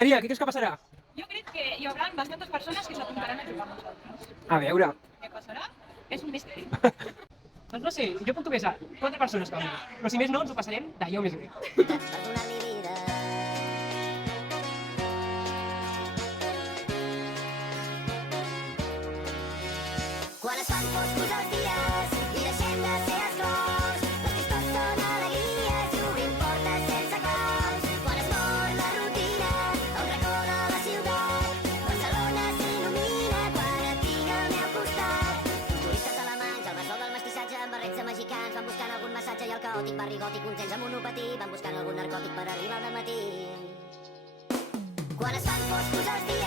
Maria, què creus que passarà? Jo crec que hi haurà bastantes persones que s'apuntaran a jugar amb nosaltres. A veure. Què passarà? És un misteri. Doncs no sé, jo puc pensar 4 persones com a mínim. Però si més no, ens ho passarem d'allò més bé. per donar-li vida. Quan es fan foscos els dies i deixem de ser esclaus, les tristors són alegries i obrim portes sense claus. Quan es mor la rutina a un racó de la ciutat, Barcelona s'il·lumina quan et tinc al meu costat. Uns turistes alemanys al bressol del mestissatge amb barrets de mexicans van buscant algun massatge i el caòtic barri gòtic, uns ells amb monopatí van buscant algun narcòtic per arribar al matí. Quan es fan foscos els dies